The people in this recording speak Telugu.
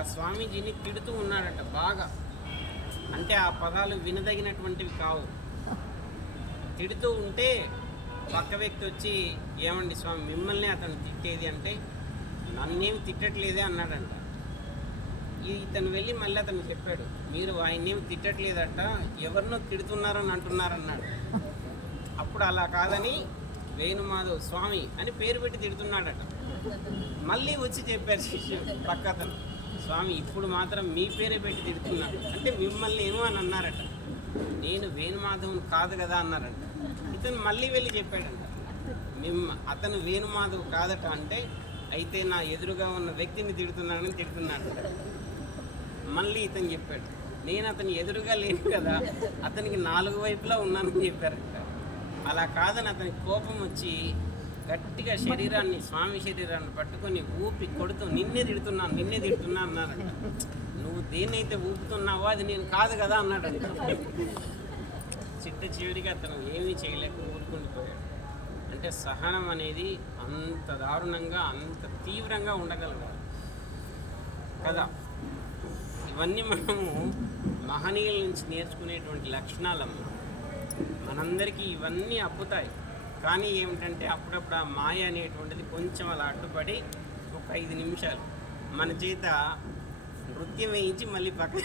ఆ స్వామీజీని తిడుతూ ఉన్నాడట బాగా. అంటే ఆ పదాలు వినదగినటువంటివి కావు. తిడుతూ ఉంటే పక్క వ్యక్తి వచ్చి ఏమండి స్వామి మిమ్మల్ని అతను తిట్టేది అంటే నన్నేమి తిట్టట్లేదే అన్నాడంట. ఇతను వెళ్ళి మళ్ళీ అతను చెప్పాడు మీరు ఆయన్నేమి తిట్టట్లేదట ఎవరినో తిడుతున్నారని అంటున్నారన్నాడు. అప్పుడు అలా కాదని వేణుమాధవ్ స్వామి అని పేరు పెట్టి తిడుతున్నాడట. మళ్ళీ వచ్చి చెప్పారు శిష్యుడు పక్క అతను. స్వామి ఇప్పుడు మాత్రం మీ పేరే పెట్టి తిడుతున్నాడు అంటే మిమ్మల్ని ఏమో అని అన్నారట. నేను వేణుమాధవుని కాదు కదా అన్నారంట. ఇతను మళ్ళీ వెళ్ళి చెప్పాడంట. మిమ్మ అతను వేణుమాధవ్ కాదట అంటే అయితే నా ఎదురుగా ఉన్న వ్యక్తిని తిడుతున్నానని తిడుతున్నాడు మళ్ళీ ఇతను చెప్పాడు. నేను అతని ఎదురుగా లేను కదా అతనికి నాలుగు వైపులా ఉన్నానని చెప్పారంట. అలా కాదని అతనికి కోపం వచ్చి గట్టిగా శరీరాన్ని స్వామి శరీరాన్ని పట్టుకొని ఊపి కొడుతూ నిన్నే తిడుతున్నాను నిన్నే తిడుతున్నా అన్నారు నువ్వు దేన్నైతే ఊపుతున్నావో అది నేను కాదు కదా అన్నాడు చిట్ట చివరిగా అతను ఏమీ చేయలేక ఊరుకుండిపోయాడు. అంటే సహనం అనేది అంత దారుణంగా అంత తీవ్రంగా ఉండగలగాలి. కదా? ఇవన్నీ మనము మహనీయుల నుంచి నేర్చుకునేటువంటి లక్షణాలమ్మ. మనందరికీ ఇవన్నీ అప్పుతాయి కానీ ఏమిటంటే అప్పుడప్పుడు ఆ మాయ అనేటువంటిది కొంచెం అలా అడ్డుపడి ఒక ఐదు నిమిషాలు మన చేత నృత్యం వేయించి మళ్ళీ పక్కన